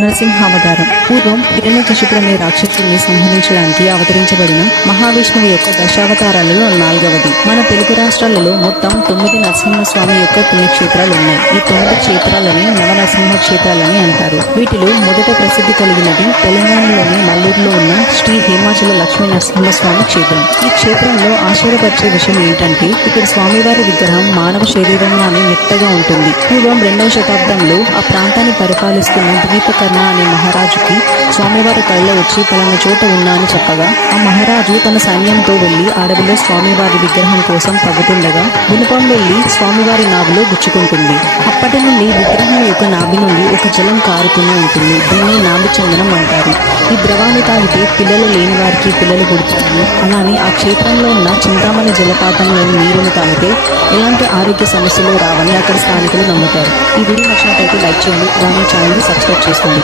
నరసింహావతారం పూర్వం హిరణ్యకశిపుడు అనే రాక్షసుడిని సంహరించడానికి అవతరించబడిన మహావిష్ణువు యొక్క దశావతారాలలో 4వది. మన తెలుగు రాష్ట్రాలలో మొత్తం 9 నరసింహస్వామి యొక్క పుణ్యక్షేత్రాలు ఉన్నాయి. ఈ 9 క్షేత్రాలని నవనరసింహ క్షేత్రాలని అంటారు. వీటిలో మొదట ప్రసిద్ధి కలిగినది తెలంగాణలోని మల్లూరులో ఉన్న శ్రీ హేమాచల లక్ష్మీ నరసింహస్వామి క్షేత్రం. ఈ క్షేత్రంలో ఆశ్చర్యపరిచే విషయం ఏంటంటే ఇక్కడ స్వామివారి విగ్రహం మానవ శరీరంలానే మెత్తగా ఉంటుంది. పూర్వం 2వ శతాబ్దంలో ఆ ప్రాంతాన్ని పరిపాలిస్తున్న దీపకర్ణ అనే మహారాజుకి స్వామివారి కళ్ళలో వచ్చి పలానా చోట ఉన్నా అని చెప్పగా ఆ మహారాజు తన సైన్యంతో వెళ్లి అడవిలో స్వామివారి విగ్రహం కోసం తవ్వుతుండగా గుణపం వెళ్లి స్వామివారి నాభిలో గుచ్చుకుంటుంది. అప్పటి నుండి విగ్రహం యొక్క నాభి నుండి ఒక జలం కారుతూనే ఉంటుంది. దీన్ని నాభి చందనం అంటారు. ఈ ద్రవాన్ని తాగితే పిల్లలు లేని వారికి పిల్లలు పుడుతారు. అలానే ఆ క్షేత్రంలో ఉన్న చింతామణి జలపాతంలోని నీరును తాగితే ఎలాంటి ఆరోగ్య సమస్యలు రావని అక్కడ స్థానికులు నమ్ముతారు. ఈ వీడియో నచ్చినట్లయితే లైక్ చేయండి, అలానే ఛానల్ ని సబ్స్క్రైబ్ చేసుకోండి.